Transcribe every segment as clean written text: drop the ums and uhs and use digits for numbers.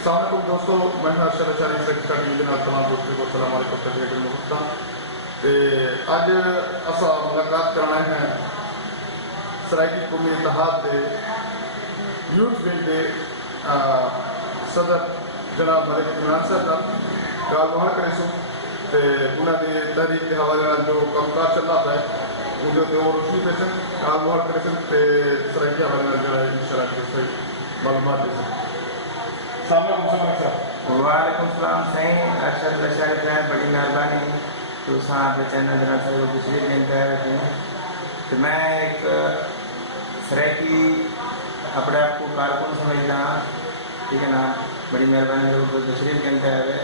अस्सलामुअलैकुम दोस्तों, मैं हूं अरशद अचारी सेक्रेटरी जनाब तमाम दोस्तों को सलाम अलैकुम तहरीर मुफ्ता ते अज असा मुलाकात करना है सराइकी कौमी इत्तेहाद के यूथ विंग के सदर जनाब मलिक इमरान साहब का गाल मुहर करेसूँ तो उन्होंने तहरीक के हवाले जो कामकाज चलता है उनके रोशनी पेशन गाल मुहर करेसन तो सराइकी हवाले जो है इंशाल्लाह सही मालूमात दे सकते। वालेकुम सलाम सही अरशद अचारी साहब, बड़ी मेहरबानी तो आपके चैनल जनाब साहब को तशरीफ देते हैं। तो मैं एक सराइकी अपने आप को कारकुन समझता हाँ, ठीक है ना, बड़ी मेहरबानी को तशरीफ देते हैं।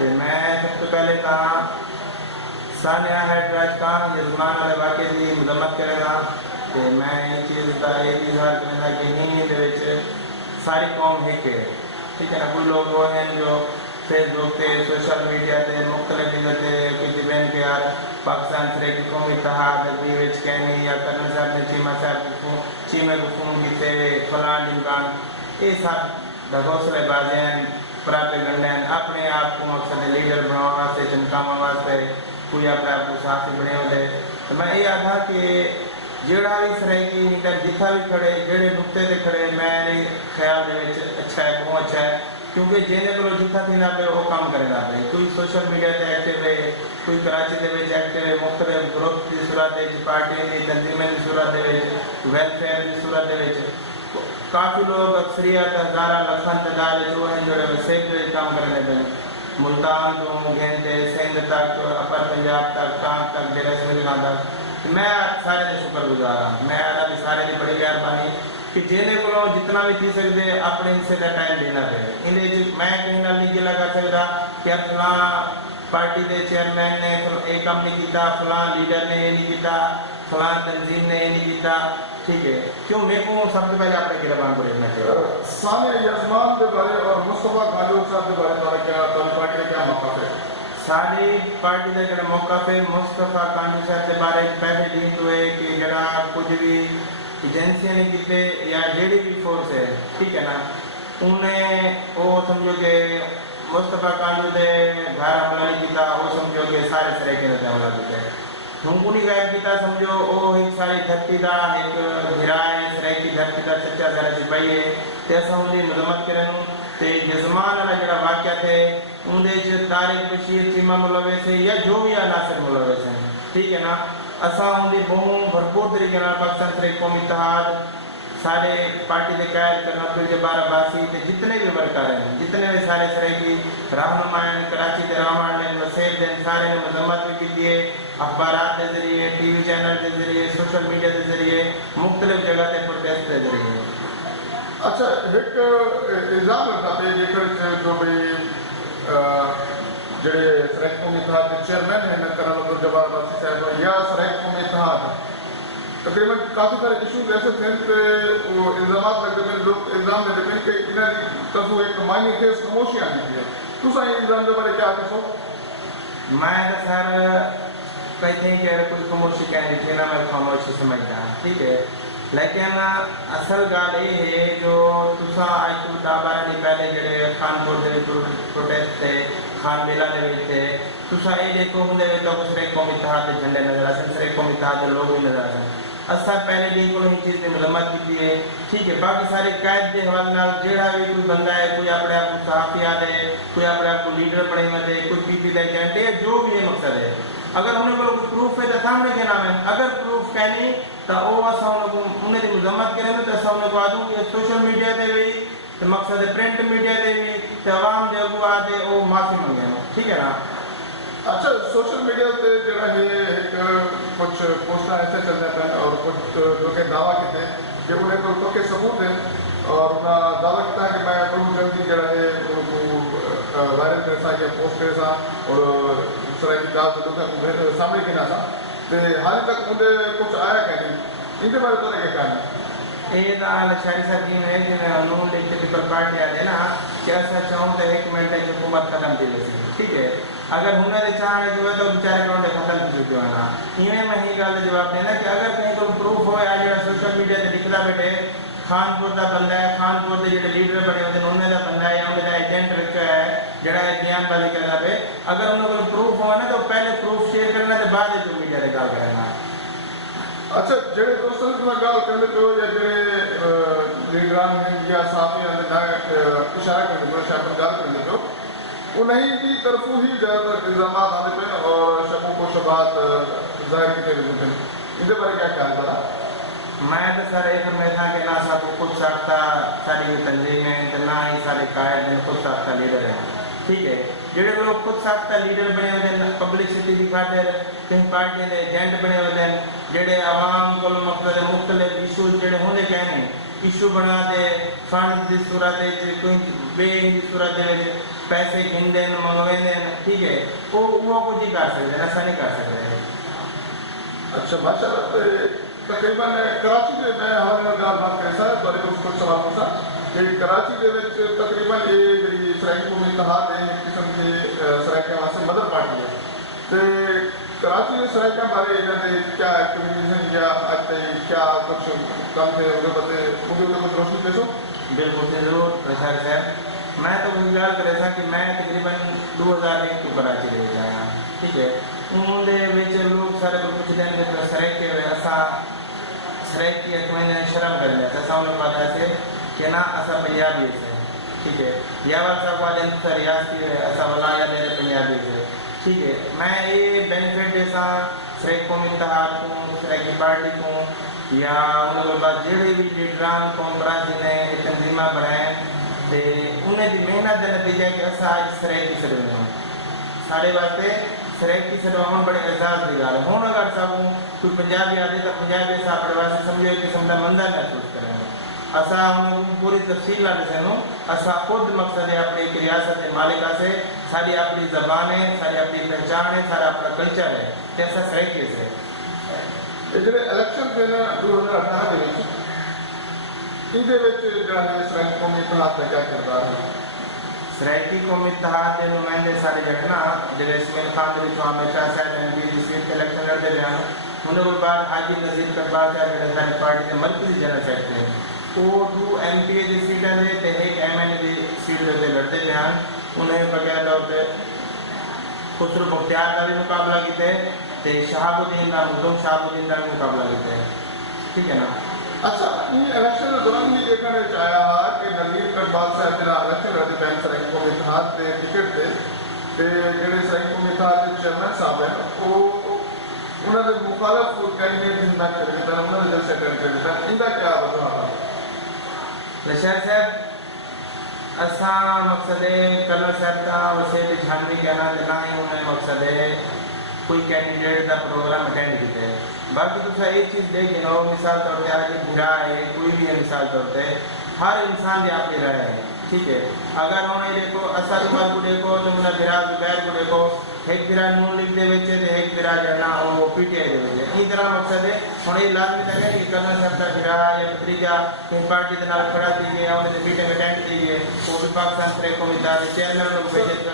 तो मैं सबसे पहले कहा सानिया हैडराज का यजमान वाले वाक़े की मजम्मत करेगा तो मैं ये चीज़ का ये भी इजहार करना कि नहीं सारी कौम है के, ठीक है ना। कोई लोग वो हैं जो फेसबुक पे सोशल मीडिया पे मुख्तलिफ जगह पे किसी बहन के यार पाकिस्तान सराइकी कौमी इत्तेहाद कहनी या कर्नल साहब ने चीमा को फोन किए फलां लिंकान ये सब ढगोसलेबाजी हैं, प्रोपेगेंडा हैं, अपने आप को मकसद लीडर बनाने वास्ते चमकाने वास्ते कोई अपने आप को साथी बने होते। तो मैं ये आखा कि जोड़ा भी सराइकी जिथा भी खड़े जोड़े नुकते से खड़े मेरे ख्याल अच्छा है, बहुत अच्छा है, क्योंकि जिन्हें को जिथा थी ना पे वो काम करेगा पे कोई सोशल मीडिया से एक्टिव है, कोई कराची के एक्टिव है, मुख्तलिफ ग्रुप की सूरत है, पार्टी की तंजीमें की सूरत है, वेलफेयर की सूरत है, काफ़ी लोग अक्सरियत हज़ारा लखन तदाद जो हैं जोड़े सैकड़े काम करने पे मुल्तान तो गेंदे सिंध तक अपर पंजाब तक कांग तक डेरा सिंह तक मैं सारे का शुक्रगुजार हाँ। मैं आदा भी सारे की बड़ी मेहरबानी कि जिन्हें को जितना भी थी सकते अपने हिस्से का टाइम देना पे इन मैं कहीं ना नहीं गिला कर सकता कि फलां पार्टी के चेयरमैन ने एक काम नहीं किया, फलां लीडर ने ये नहीं किया, फलां तंजीम ने ये नहीं किया, ठीक है। क्यों मेरे को सबसे पहले अपने गिरबान को देखना चाहिए। सानिया यजमान के बारे और मुस्तफा गालिब साहब के बारे में क्या पार्टी का क्या मौका है? सारी पार्टी के जरा मौका पे मुस्तफा कानू साहब के बारे में पहले दिन तो है कि जरा कुछ भी एजेंसियां ने किते या जेडी भी फोर्स है, ठीक है ना, उन्हें वो समझो कि मुस्तफा कानू ने घर हमला नहीं किया, वो समझो कि सारे सराइकी ने हमला किया हुंकुनी गायब किया, समझो वो एक सारी धरती का एक गिराए सराइकी धरती का सच्चा जरा सिपाही है तैसा उनकी मजम्मत करें तो यजमान वाला जरा वाक्य थे उनके तारिक बशीर चीमा मुलविस है या जो भी अनासर मुलविस हैं, ठीक है ना। असा उनकी बहुत भरपूर तरीके पाकिस्तान सराइकी कौमी इत्तेहाद सारे पार्टी के कायद करना फिर के बारह बासी के जितने भी वर्कर हैं, जितने भी सारे सराइकी रहनुमा कराची के रावण ने वसेब ने सारे ने मजम्मत भी की है, अखबार के जरिए, टीवी चैनल के जरिए, सोशल मीडिया के जरिए, मुख्तलिफ जगह से प्रोटेस्ट के जरिए। अच्छा, एक इल्ज़ाम लगा पे जेकर जो भाई जड़े सराइकी कौमी इत्तेहाद के चेयरमैन हैं कर्नल अब्दुल-जब्बार बासी साहब या सराइकी कौमी इत्तेहाद तकरीबन काफ़ी सारे इशूज ऐसे थे कि वो इल्ज़ाम लगते हैं, लोग इल्ज़ाम देते हैं कि इन्हें तरफों एक मायने खेज खामोशी आनी चाहिए। तुसा ये इल्ज़ाम के बारे क्या आखो? मैं तो सर कहते हैं कि अगर कुछ खामोशी कहनी चाहिए ना, मैं खामोशी समझता हूँ, ठीक है, लेकिन असल गाल ये है जो तुसा आज तो 10-12 दिन पहले जड़े खानपुर के प्रोटेस्ट थे, खान मेला थे, तुसा ये देखो उन्हें तो सराइकी कौमी इत्तेहाद के झंडे नजर आते, सराइकी कौमी इत्तेहाद के लोग भी नजर आते। असा पहले दिन को ही चीज़ की मजम्मत की है, ठीक है। बाकी सारे कायद के हवाले नाल जेड़ा भी कोई बंदा है, कोई अपने आप को सहाफी आदे, कोई अपने आप को लीडर बने मत, कोई पीपी का एजेंट है, जो भी है मकसद है, अगर हमने को प्रूफ है तो सामने के नाम है, अगर प्रूफ कहनी तो वो असा उन्हें मजम्मत करें तो असा उन्हें कहा दूँ कि सोशल मीडिया से भी तो मकसद प्रिंट मीडिया से भी तो आवाम जो आते वो माफ़ी मंगे, ठीक है ना। अच्छा, सोशल मीडिया पे जरा है एक कुछ पोस्ट ऐसे चल रहे हैं और कुछ जो के दावा किए कि उन्हें तो के सबूत है और उन्हें दावा किया कि मैं बहुत जल्दी जरा है उनको वायरल करे सा या पोस्ट करे सा और सराइकी दाव को सामने गिना था तो हाल तक उन्हें कुछ आया क्या नहीं, इनके बारे में क्या कहना? ये शारी साहब जी ने कि नून लीग पर पार्टी आते ना कि ऐसा चाहूँ तो 1 मिनट की हुकूमत खत्म थी वैसे, ठीक है, अगर हुनर चाहे जो है तो बेचारे करोड़े खत्म थी चुके हैं ना। इवें मैं ही गल जवाब देना कि अगर कहीं को प्रूफ हो जो सोशल मीडिया से दिखता बैठे खानपुर का बंदा है, खानपुर के जो लीडर बने होते हैं उन्होंने का बंदा है या उनका अगर उन्होंने कोई प्रूफ हुआ ना तो पहले प्रूफ शेयर करना तो बाद में मीडिया से गल करना। अच्छा जेडे दोस्तों की मैं गल करने पे या जेडे लीडरान हैं या साथियों ने ना इशारा करने पे शायद गल करने पे उन्हीं की तरफों ही ज़्यादातर इल्ज़ाम आने पे और शकों को शबात जाहिर किए गए थे। इनके बारे क्या ख्याल था? मैं तो सर ये हमेशा के ना सब खुद साख्ता सारी की तंजीम है तो ना ही सारे कायद हैं खुद साख्ता लीडर हैं, ठीक है। जेडे लोग खुद साख्ता लीडर बने हुए हैं पब्लिसिटी की खातिर कहीं पार्टी के एजेंट बने हुए हैं जेडे आवाम को मतलब मुख्तलिफ इशूज जेडे होंगे कहने इशू बना दे फंड की सूरत कोई बे की सूरत पैसे गिनते मंगवे ठीक है वो कुछ ही कर सकते हैं, ऐसा नहीं कर सकते। अच्छा माशाल्लाह तकरीबन कराची के मैं हमारे गल बात कैसा है तो कुछ सवाल पूछा कि कराची के विच तकरीबन ये जी सराइकी कौमी इत्तेहाद है एक किस्म की सराइकियां वास्ते मदर पार्टी है तो कराची में सराइकियां बारे इन्होंने क्या एक्टिविटीज या क्या कुछ कम थे उनके बदले कुछ रोशनी पेश हो? बिल्कुल जरूर प्रसार साहब मैं तो गुजार कर रहा कि मैं तकरीबन 2001 को कराची ले जाया, ठीक है। उन्होंने लोग सारे को कुछ दिन में सरेक के असा सरेक की मैंने शर्म कर लिया ऐसा उन्हें पता है कि ना असा पंजाबी से, ठीक है। या वर्षा को आज रियासती है ऐसा वाला या मेरे पंजाबी से, ठीक है। मैं ये बेनिफिट जैसा सरेक को इत्तेहाद को सरेक की पार्टी को या उनके बाद जेडे भी लीडरान कौमराजी ने तंजीमा बनाए तो उन्हें भी मेहनत का नतीजा कि असा आज सरेक की सदमे साढ़े वास्ते सरेक की सदमा बड़े एजाज की गल हूँ अगर सब कोई पंजाबी आते तो पंजाबी से अपने वास्ते समझो एक किस्म का मंदा महसूस करें असा उन्हें पूरी तफसील दसूँ असा खुद मकसद है अपनी एक रियासत के मालिका से सारी अपनी जबान है सारी अपनी पहचान है सारा अपना कल्चर है तो ऐसा सरेकी से ਜਿਹੜੇ ਇਲੈਕਸ਼ਨ ਦੇ 2018 ਦੇ ਵਿੱਚ ਇਹਦੇ ਵਿੱਚ ਜਿਹੜਾ ਹੈ ਸਰਾਇਕੀ ਕੌਮੀ ਇਤਿਹਾਦ ਦਾ ਕੀ ਕਿਰਦਾਰ ਹੈ? सराइकी कौमी इत्तेहाद के नुमाइंदे सारे जगह ना जैसे इसमें खान हमेशा शायद एम पी सीट इलेक्शन लड़ते रहे हैं उनके बाद हाजी नजीर कटवाल साहब जड़े सारी पार्टी के मरकजी जनरल सेक्रेटरी हैं वो 2 MP की सीटें थे तो एक MN की सीट के लड़ते रहे हैं उन्हें बगैर तौर पर खुसरो मुख्तियार का भी मुकाबला किया तो शहाबुद्दीन का मुजम शहाबुद्दीन का भी मुकाबला किया, ठीक है ना। अच्छा ये इलेक्शन के दौरान भी देखने में आया कि नज़ीर कटवाल साहब जरा इलेक्शन लड़ते टाइम सराइकी कौमी इत्तेहाद के टिकट थे तो जेडे सराइकी कौमी इत्तेहाद के चेयरमैन साहब हैं वो उन्होंने मुखालफ कैंडिडेट जिम्मा कर दिया उन्होंने जलसे अटेंड कर दिया इनका क्या वजह था? रशाद साहब असा मकसद है कर्नल साहब का वैसे भी झानवी कहना ना ही उन्हें मकसद है कोई कैंडिडेट का प्रोग्राम अटेंड किया है बाकी दूसरा एक चीज़ देखें ना मिसाल तौर पर आज बुरा है कोई भी है मिसाल तौर पर हर इंसान की अपनी राय है, ठीक है। अगर उन्हें देखो असर उमर को देखो तो उन्हें बिरा जुबैर को देखो एक बिरा नून लीग दे बेचे तो एक बिरा जो है ना वो PTI दे बेचे इस तरह मकसद है हूँ ये लाजमी लगे कि कर्नल साहब का बिरा या भतीजा कहीं पार्टी के नाल खड़ा थी गया उन्हें मीटिंग अटेंड की गई वो भी पाकिस्तान सराइकी कौमी इत्तेहाद के चेयरमैन लोग भेजे भी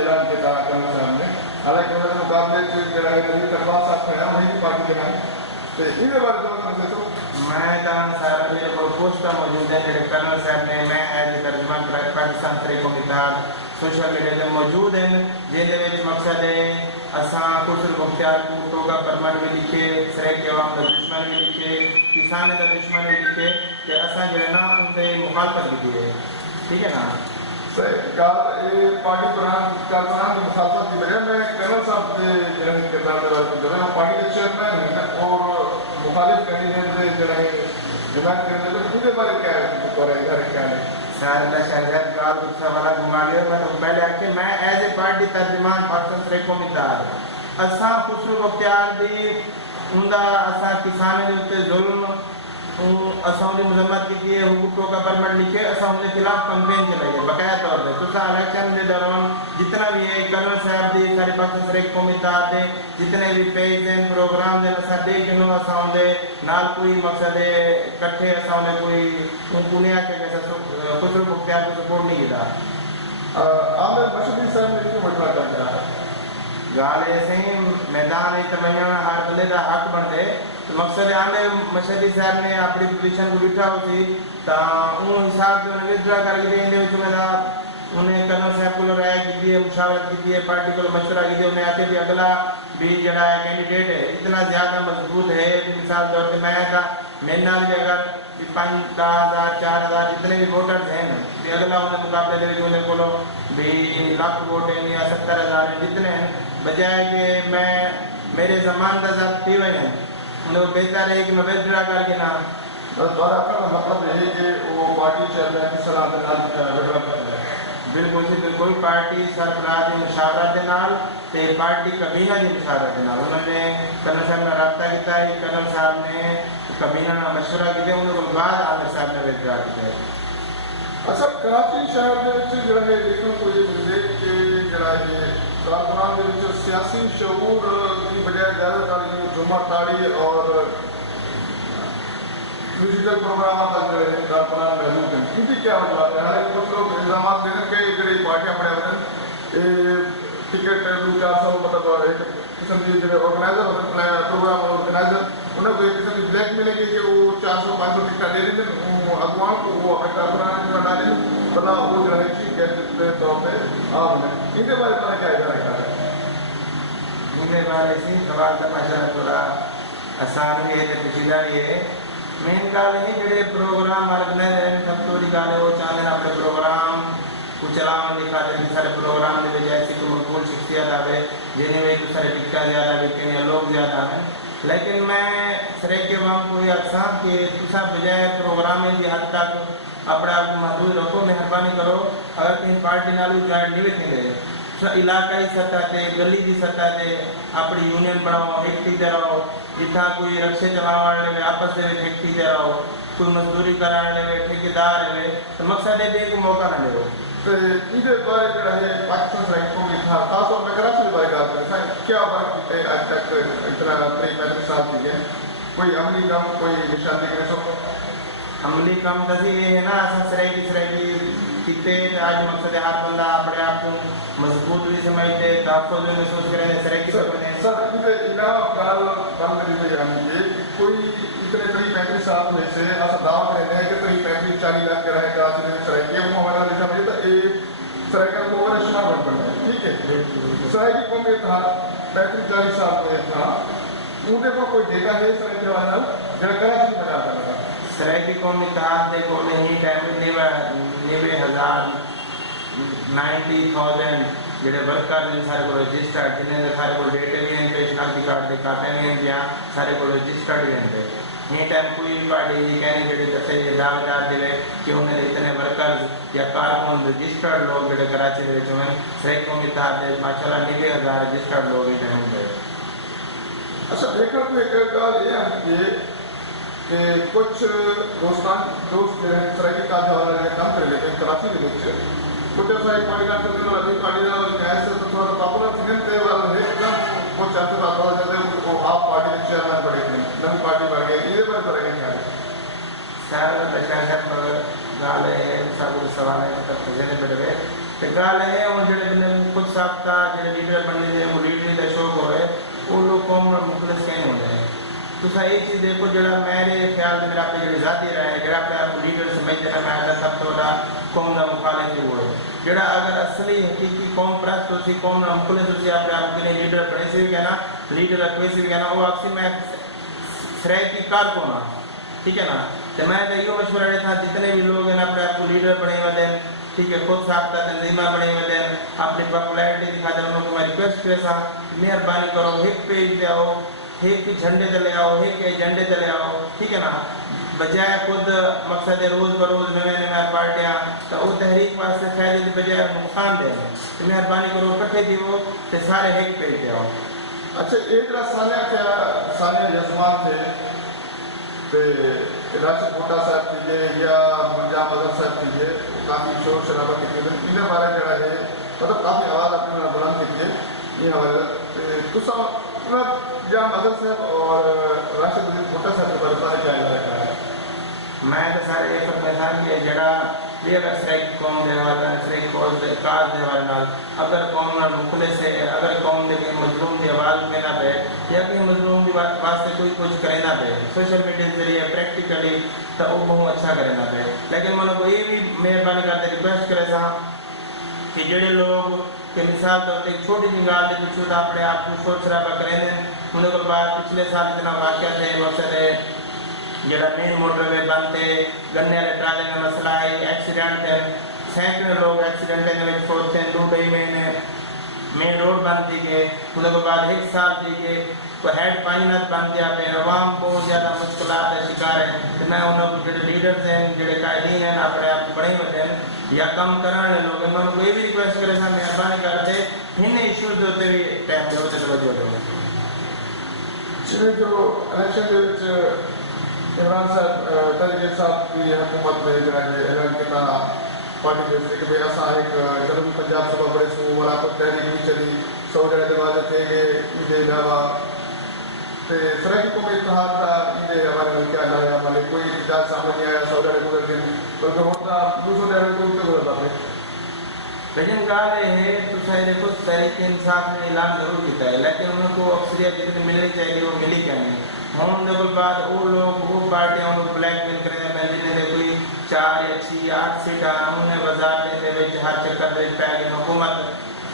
ऐलान किया कर्नल साहब ने हालांकि उन्होंने मुकाबले जो है नज़ीर कटवाल साहब खड़ा वहीं की पार्टी के नाम तो इनके बारे में तो मैं सारा मेरे को पोस्टर मौजूद है जो कर्नल साहब ने मैं एज ए तर्जमान पाकिस्तान सराइकी कौमी इत्तेहाद सोशल मीडिया में मौजूद हैं जिन्हें मकसद है असा खुसरो मुख्तियार को टोगा परमट भी लिखे सराइकी अवाम का दुश्मन भी लिखे किसान का दुश्मन भी लिखे कि असा जो है ना उनसे मुखालफत की है, ठीक है ना। पार्टी दौरान मुखालफत की वजह में कर्नल साहब के किरदार पार्टी के चेयरमैन हैं और मुखालिफ कैंडिडेट जो जमात करने उनके बारे में क्या है? सारा शहजाद गाल गुस्सा वाला घुमा लिया मैं तो पहले आके मैं एज ए पार्टी तर्जमान पाकिस्तान सराइकी कौमी इत्तेहाद असा खुसरो मुख्तियार दी उनका असा किसान के उत्ते जुल्म असा उनकी मजम्मत की है हुकूकों का परमट लिखे असा उनके खिलाफ कैंपेन चलाइए बकाया तौर पर कुछ इलेक्शन के दौरान जितना भी है कर्नल साहब की सारी पाकिस्तान सराइकी कौमी इत्तेहाद के जितने भी पेज हैं प्रोग्राम हैं असा देख गिनो असा उनके नाल कोई मकसद है इकट्ठे असा उन्हें कोई पुनिया के खुसरो मुख्तियार को सपोर्ट नहीं किया। आमिर मशहदी साहब ने क्यों मशवरा कर दिया? गाल ऐसे ही मैदान तमन्ना हर बंदे का हक बनते मकसद आमें मशहदी साहब ने अपनी पोजीशन को बिठा होती तो उन हिसाब से उन्हें विड्रा करके देने में मेरा उन्हें कर्नल साहब को राय की है, मुशावरत की है, पार्टी को मशवरा की है, उन्हें आते भी अगला भी जड़ा है कैंडिडेट है इतना ज़्यादा मजबूत है। मिसाल तौर पर मैं था मेरे नाल भी अगर 5,000 4,000 जितने भी वोटर्स हैं ना भी अगला उन्हें मुकाबले दे उन्हें बोलो भी लाख वोट हैं या 70,000 हैं जितने हैं बजाय कि मैं मेरे जमान का साथ पी हुए हैं उन्हें बेहतर है कि मैं विड्रा करके ना द्वारा का मतलब ये है कि वो पार्टी चल रहा है कि सलाह के नाल विड्रा कर रहा है। बिल्कुल जी बिल्कुल पार्टी सरबराह की मुशावरत के नाल ते पार्टी कबीना की मुशावरत के नाल उन्होंने कर्नल साहब ने रब्ता किया है। कर्नल साहब ने कबीना का मशवरा किया उन्होंने बाद आमिर साहब ने विड्रा किया। अच्छा कराची शहर ਦੇ ਵਿੱਚ ਜਿਹੜਾ ਹੈ ਦੇਖਣ को ये मिले कि ਜਿਹੜਾ है कारकुनान ਦੇ ਵਿੱਚ सियासी शऊर की बजाय ज़्यादातर जुम्मा ताड़ी और म्यूजिकल प्रोग्राम तक जो है कारकुनान महदूद हैं इनकी क्या वजह है? हालांकि कुछ लोग इल्जाम देने के जो पार्टियां बड़े होते हैं टिकट 200-400 मतलब एक किस्म की जो ऑर्गेनाइजर होते हैं प्रोग्राम ऑर्गेनाइजर उन्हें कोई किस्म की ब्लैक मिलेगी कि वो 400-500 टिकट दे देंगे अगुवाओं को वो अपने कारकुनान में डाले वरना वो जो है चीफ गेस्ट के तौर पर आ उन्हें इनके बारे में क्या कहना है? उनके बारे में सवाल का माशा थोड़ा आसान भी है पेचीदा भी है। मेन गल है जेडे प्रोग्राम ऑर्गेनाइजर सब तो बड़ी गल है वो चाहते हैं अपने प्रोग्राम को चलाने की खातिर कि सारे प्रोग्राम में जैसी कोई मकबूल शख्सियत आवे जिन्हें वे कुछ सारे टिकट ज़्यादा बिकते हैं लोग ज़्यादा हैं। लेकिन मैं सरे के वहाँ कोई अक्सा कि तुसा बजाय प्रोग्राम की हद तक अपने आप को महदूद रखो मेहरबानी करो अगर कहीं पार्टी नालू ज्वाइन नहीं वेखेंगे इलाकाई सतह से गली की सतह से अपनी यूनियन बनाओ एक थी रहो जितना कोई रक्शे चलाने में आपस में एक थी रहो कोई मजदूरी कराने में ठेकेदार है तो मकसद है एक मौका ना ले तो इनके बारे जो है पाकिस्तान सैनिकों की था खासतौर पर कराची के बारे में बात करें क्या वर्क है आज तक इतना 35 साल की है कोई अमली काम कोई निशानी करे सो अमली काम दसी ये है ना सरे की कितने आज मकसद हर बंदा अपने आप को मजबूत भी समझते तहफ़्फ़ुज़ भी महसूस करें सरे की सर इनके इलावा काल बंद करी जानी है कोई इतने करीब 35 साल में से ऐसा दावा रहते हैं कि करीब 35-40 लाख के रहे कराची में सराय के वो हमारा लिखा मुझे तो एक सराय का ओवर शुमार बन है ठीक है सराय की कौन में था 35-40 साल में था मुझे को कोई डेटा है सराय के वाला जरा कराची में जाता था सराय की कौम इतिहास देखो नहीं टाइम 90,000 ਜਿਹੜੇ ਵਰਕਰ ਨੇ ਸਾਰੇ ਕੋਲ ਰਜਿਸਟਰਡ ਜਿਨ੍ਹਾਂ ਦੇ ਸਾਰੇ ਕੋਲ ਡੇਟੇ ਵੀ ਹਨ ਪੈਨਸ਼ਨਰ ਕਾਰਡ ਦੇ ਖਾਤੇ ਵੀ ਹਨ ਜਾਂ ਸਾਰੇ ਕੋਲ ਰਜਿਸਟਰਡ ਵੀ ਹਨ ये टाइम कोई पार्टी ये कहने जो दसे दावेदार जिले कि उन्हें इतने वर्कर्स या कारकुन रजिस्टर्ड लोग जो कराची में सैकड़ों की तादाद माशाल्लाह 90,000 रजिस्टर्ड लोग इतने होंगे। अच्छा देखो तो एक बात ये है कि कुछ दोस्त जो है सराय का जवाब काम कर लेते हैं कराची के बच्चे कुछ ऐसा एक पार्टी का करने वाला पार्टी का ऐसे तो थोड़ा पॉपुलर थिंगते वाला है एकदम कुछ ऐसे बात हो जाते हैं वो आप पार्टी के चेयरमैन बड़े थे नवी पार्टी बढ़ गई ये बात करेंगे क्या सर दशा गाल है सब सवाल है मतलब खजाने पे डरे तो गाल है और जो कुछ साफ्ता जो लीडर बनने से वो लीडर का शौक हो रहे वो लोग कौम मुखलिस कहीं होते हैं तो सर एक चीज़ देखो जरा मेरे ख्याल में मेरा पे जो जाती रहा है जरा पे आप लीडर समझते ना मैं आता सब तो बड़ा कौम का मुखालिफ हुआ है जरा अगर असली हकीकी कौम प्रस्त होती कौम ना मुखलिस होती अपने आप के लिए लीडर बने से भी कहना लीडर रखवे से भी कहना वो आपसी मैं श्रेय की कार को ना ठीक है ना तो मैं तो यो मशवरा था जितने भी लोग हैं अपने आप को लीडर बने हुए ठीक है खुद साहब तंजीमा बने हुए अपनी पॉपुलैरिटी दिखा दे उनको मैं रिक्वेस्ट पैसा मेहरबानी करो एक पेज ले आओ एक झंडे चले आओ एक एजेंडे चले आओ ठीक है ना बजाय खुद मकसद रोज़ बरोज़ नवे पार्टियाँ तो वो तहरीक वास्ते फैली की बजाय नुकसान दे तो मेहरबानी करो इकट्ठे थी वो तो सारे एक पेज ले आओ। अच्छा एक सानिया जजमान थे तो राशिद भुट्टा साहब थी या मंजाम अजहर साहब थी काफ़ी शोर शराबा की इन्हें बारे जरा है मतलब काफ़ी आवाज़ अपने बुलंद की ये हमारे तो जाम अजहर साहब और राशिद भुट्टा साहब के बारे में क्या है? मैं तो सारे ये फरमाया था कि जड़ा भी अगर सराइकी कौम के हवाले सराइकी काज के हवाले नाल अगर कौम नाल मुखलिस है, अगर कौम के मजलूम की आवाज़ में ना पे या कि मजलूम की वास्ते कोई कुछ करे ना पे सोशल मीडिया के जरिए प्रैक्टिकली तो वो बहुत अच्छा करे ना पे। लेकिन मैं को ये भी मेहरबानी करते रिक्वेस्ट करे सा कि जेडे लोग के मिसाल तौर पर छोटी जी गाल के पिछू अपने आप को सोच रहा करें उन्होंने बाद पिछले साल इतना वाक्य थे मकसद है जरा मेन मोटरवे बंद थे, गन्ने वाले ट्राले में मसला है, एक्सीडेंट है, सैकड़ों लोग एक्सीडेंट में फोर्थ 2-2 महीने मेन रोड बंद थी गए उन्होंने बाद 1 साल थी गए तो हेड पाइनत बंद दिया पे अवाम बहुत ज़्यादा मुश्किल का शिकार है। तो मैं उन्होंने जो लीडर्स हैं जो कायदीन हैं अपने आप बड़े होते हैं या कम कराने लोग मैं उनको ये भी रिक्वेस्ट करे सा मेहरबानी करते इन इशूज़ होते भी टाइम दे होते तवज्जो दो। जिन्हें जो इलेक्शन इमरान साहब की हुकूमत में जो है ऐलान किया पार्टी जैसे कि भाई असा एक जनूबी पंजाब सूबा बड़े सूबों वाला को तहरीक भी चली 100 जड़े के बाद थे गए इनके अलावा तो सराइकी कौमी इत्तेहाद का इनके हवाले में क्या लाया वाले कोई इजाज सामने नहीं आया 100 जड़े गुजर दिन बल्कि होता 200 जड़े को उनसे गुजरता है। लेकिन गाल है तो शायद देखो तहरीक इंसाफ ने ऐलान जरूर किया है लेकिन उनको अक्सरियत जितनी मिलनी चाहिए वो मिली क्या नहीं हम देखो बाद वो लोग वो पार्टियां उनको ब्लैकमेल करें मैं जिन्हें कोई 4 या 6 या 8 सीटा उन्हें बाजार में हर चक्कर में पै गई हुकूमत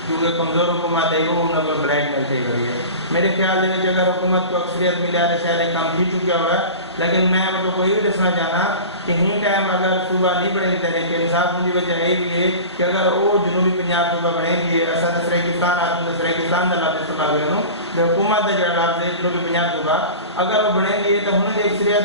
क्योंकि कमजोर हुकूमत है वो उन्होंने ब्लैकमेल से करी है। मेरे ख्याल में अगर हुकूमत को अक्सरियत मिला तो शायद काम भी चुका हुआ है लेकिन मैं मतलब कोई भी दसना चाहना कि ही टाइम अगर सूबा नहीं बने तहरीक इंसाफ की वजह यही भी है कि अगर वो जनूबी पंजाब सूबा बनेगी असा सराइकिस्तान आदमी सराइकिस्तान का लफ्ज़ इस्तेमाल करूँ तो हुकूमत का जो लफ्ज़ है जनूबी पंजाब सूबा अगर वो बनेगी तो उन्होंने अक्सरियत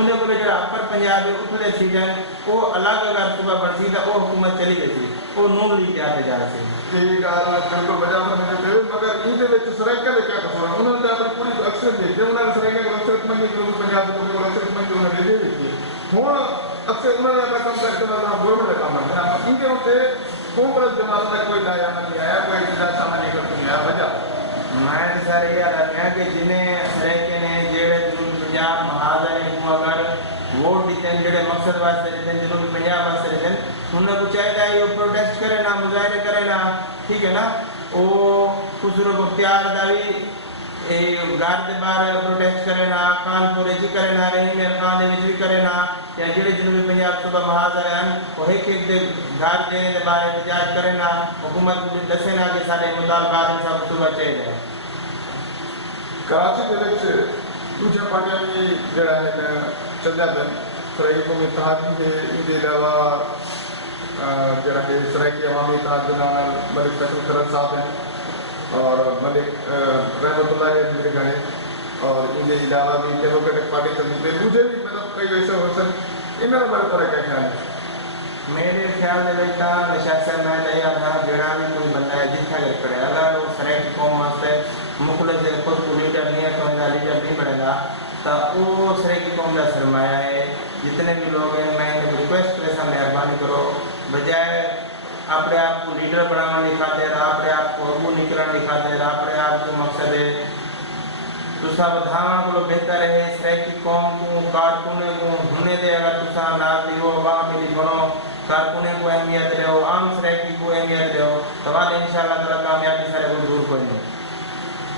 उन्हें को जो अपर पंजाब है उतले सीजन वो अलग अगर सूबा बनती तो वो हुकूमत चली गई वो नून लीग जाते जा रही बिल्कुल वजह मगर इनके सराइका का क्या कसूर है उन्होंने अपनी पूरी अक्सर देखी उन्होंने सराइका को अक्सर मंगी पंजाब को अक्सर मंगी उन्होंने दे दी हूँ अक्सर उन्होंने अपना कम करके गवर्नमेंट का काम है इनके उनसे कांग्रेस जमात तक कोई लाया नहीं आया कोई इजाज सामने नहीं करती आया वजह मैं सर ये आदमी कि जिन्हें सराइके ने जेड़े पंजाब महाजन हूँ अगर वोट देते हैं जेड़े मकसद वास्ते देते हैं जनूबी पंजाब वास्ते देते हैं उन्हें कुछ चाहिए वो प्रोटेस्ट करे ना मुजाहरे करे ना ठीक है ना वो कुछ लोग प्यार दावी घर के बाहर प्रोटेस्ट करे ना कानपुर जी करे ना रही मेरे खान भी करे ना या जेड़े जनूबी पंजाब सूबा महाजर हैं वो एक घर देने के बारे में जांच करे ना हुकूमत दसे ना कि सारे मुतालबात सब सूबा चाहिए। कराची के दूसरे पार्टियां भी जरा है चल जाते हैं सराइकी कौमी इत्तेहाद के इनके अलावा जरा है सराइकी अवामी इत्तेहाद के नाम मलिक फैसल खरद साहब हैं और मलिक रहमतुल्लाह है मेरे गाने और इनके अलावा भी डेमोक्रेटिक पार्टी चलती है मुझे भी मतलब कई वैसे हो सर इनमें बड़ा तरह क्या ख्याल है मेरे ख्याल में बेटा निशान मैं लिया था जड़ा भी कोई बंदा है जितना कर करे अगर वो सराइकी कौम वास्ते मुखलिस खुद को लीडर नहीं है तो लीडर नहीं बनेगा तो वो सराइकी कौम का सरमाया है। जितने भी लोग हैं मैं रिक्वेस्ट करे सा मेहरबानी करो बजाय अपने आप को लीडर बनाना नहीं खाते अपने आप को अगू निकलना नहीं खाते अपने आप को मकसद है तुसा बधावन को बेहतर है सराइकी कौम को कारकुने को होने दे अगर तुसा नाल दियो अवाम मिली बनो कारकुने को अहमियत दो आम सराइकी को अहमियत दो तो इंशाअल्लाह ताला कामयाबी सारे को दूर कोई नहीं।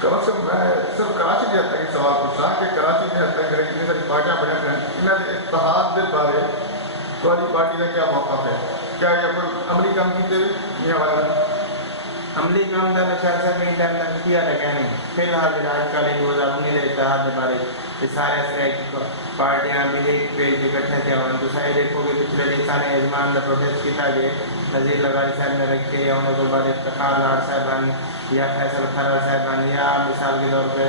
कम से मैं सिर्फ कराची के हद तक सवाल पूछा कि कराची के हद तक इतनी सारी पार्टियां बने हैं इन्होंने इत्तेहाद के बारे थोड़ी पार्टी का क्या मौका है क्या ये कोई अमली काम की ये वाला अमली काम का नशा कई टाइम तक किया था क्या नहीं फिलहाल आजकल 2019 के इत्तेहाद के बारे ये सारे सराइकी पार्टियां भी एक पेज इकट्ठे थे तो शायद देखोगे पिछले दिसाने यजमान का प्रोटेस्ट किया गया नज़ीर लगारी साहब ने रखे या उन्होंने बाद इफ्तिखार लाड़ साहबान या फैसल खरा साहबान या मिसाल के तौर पे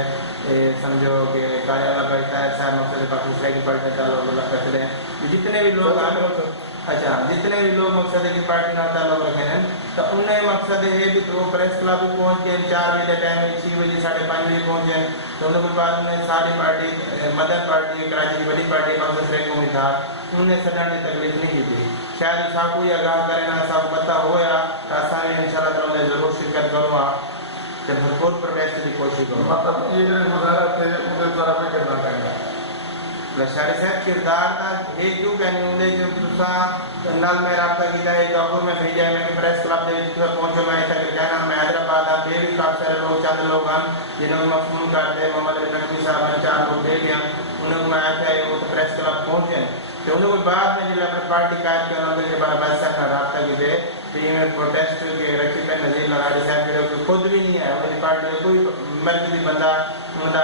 समझो कि कार्यालय बैठता है साहब मकसद पाकिस्तान की पार्टी ताल्लुक रखते हैं जितने भी लोग अच्छा जितने भी लोग मकसद की पार्टी ना ताल्लुक रखे हैं तो उन्हें मकसद है भी तो प्रेस क्लब भी पहुँच गए 4 बजे टाइम 6 बजे 5:30 बजे पहुँचे तो उन्होंने बाद में सारी पार्टी मदर पार्टी कराची की बड़ी पार्टी कांग्रेस रैंकों में था उन्हें सदन ने तकलीफ नहीं की थी शायद साकू या आगाह करें ना सब पता हो या आसानी इंशाल्लाह ताला जरूर शिरकत करूँगा तो भरपूर प्रवेश की कोशिश करूँ मतलब ये जो मुजाहरा थे उनके द्वारा पे करना चाहिए लशारी साहब किरदार का ये क्यों कहने होंगे जब दूसरा नल में रबता किया है जयपुर में भेजा है मैं प्रेस क्लब के पहुंचे मैं ऐसा कहना मैं हैदराबाद आप भी काफ़ी सारे लोग चंद लोग हैं जिन्होंने मैं फोन करते मोहम्मद नकवी साहब ने 4 लोग दे दिया उन्होंने मैं आया वो तो प्रेस क्लब पहुंचे तो उन्होंने बाद में जब अपने पार्टी कायद कर उनके जब बस साहब रबता की दे तो ये प्रोटेस्ट के रखी पे नजीर लड़ाई साहब जो खुद भी नहीं है उनकी पार्टी कोई मर्जी बंदा उनका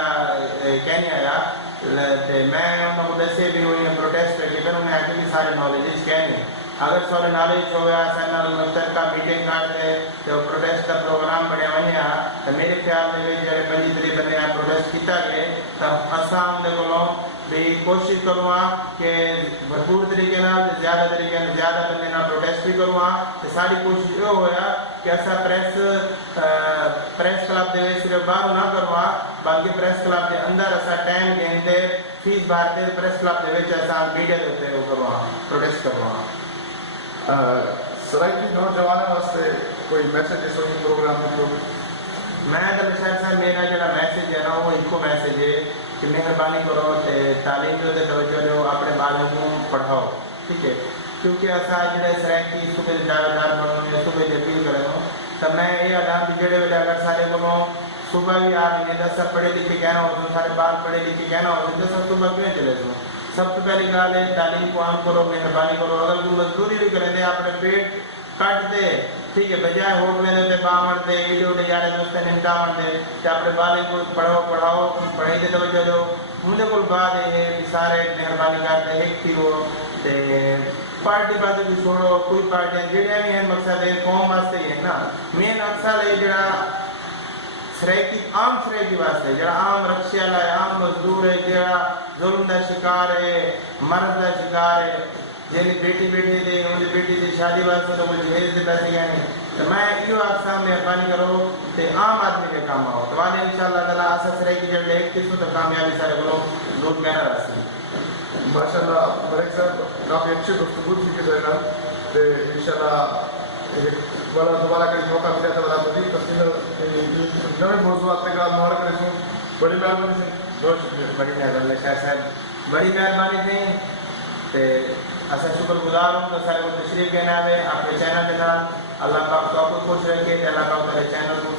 कहने आया ते मैं उन्होंने दसे भी हुई प्रोटेस्ट करके फिर उन्हें आके भी सारे नॉलेज कहने अगर सारे नॉलेज हो गया सर मकसद का मीटिंग करते तो प्रोटेस्ट का प्रोग्राम बनया वने तो मेरे ख्याल में जब 25 तरीक बंदे प्रोटेस्ट किया गए तो असा उनके को भी कोशिश करूँगा कि भरपूर तरीके ज़्यादा तरीके ज़्यादा बंदे ना प्रोटेस्ट भी करूँगा तो सारी कोशिश ये होया कि असा प्रेस क्लब के सिर्फ बाहर ना करवा बल्कि प्रेस क्लब के अंदर असा टाइम देते फीस भरते प्रेस क्लब के असा मीडिया के वो करवा प्रोटेस्ट करवा सराइकी नौजवानों वास्ते कोई मैसेज इस प्रोग्राम में मैं तो साहब मेरा जो मैसेज है ना वो इको मैसेज है कि मेहरबानी करो तो तालीम जो तवज्जो दो अपने बालों को पढ़ाओ ठीक है क्योंकि असा जो सराइकी सुबह दावेदार बनो सुबह अपील करो तो मैं ये आदा भी जेड़े वे अगर सारे को सुबह भी आ गए दस पढ़े लिखे कहना हो तो सारे बाल पढ़े लिखे कहना हो तो सब सुबह क्यों चले जाओ सबसे पहली गाल है तालीम को आम करो मेहरबानी करो अगर कोई मजदूरी भी करें दे अपने पेट काट दे ठीक है बजाय होट में देते बामण दे वीडियो दे यार दोस्त निमटावण दे तो अपने बाले को पढ़ाओ पढ़ाई दे तवज्जो दो मुझे को बात है कि सारे मेहरबानी करते एक थी वो ते पार्टी बात भी छोड़ो कोई पार्टियां जेड़े भी हैं मकसद है कौम वास्ते ही है ना मेन मकसद है जरा सराइकी आम सराइकी वास्ते जरा आम रक्षा है आम मजदूर है जरा जुल्म का शिकार है मर्द का शिकार है जेली बेटी दे उनकी बेटी की शादी वास्ते तो मुझे भेज दे पैसे गए तो मैं यो आपसे मेहरबानी करो तो आम आदमी के काम आओ तो वाले इंशाल्लाह ताला आसा सराइकी जब एक किस्म तो कामयाबी सारे को लोग कहना रास्ते माशाल्लाह मलिक साहब काफ़ी अच्छी गुफ्तगू थी कि जरा तो इंशाल्लाह वाला दोबारा कहीं मौका मिला तो वाला मजीद तफसील नवे मौजूद के बाद मुबारक करें बड़ी मेहरबानी से बहुत शुक्रिया बड़ी मेहरबानी शाह साहब बड़ी मेहरबानी थी ते असा शुक्रगुजार हूँ तो सारे को तशरीफ कहना है अपने चैनल के नाम अल्लाह पाक को खुश रखे अल्लाह पाक मेरे चैनल को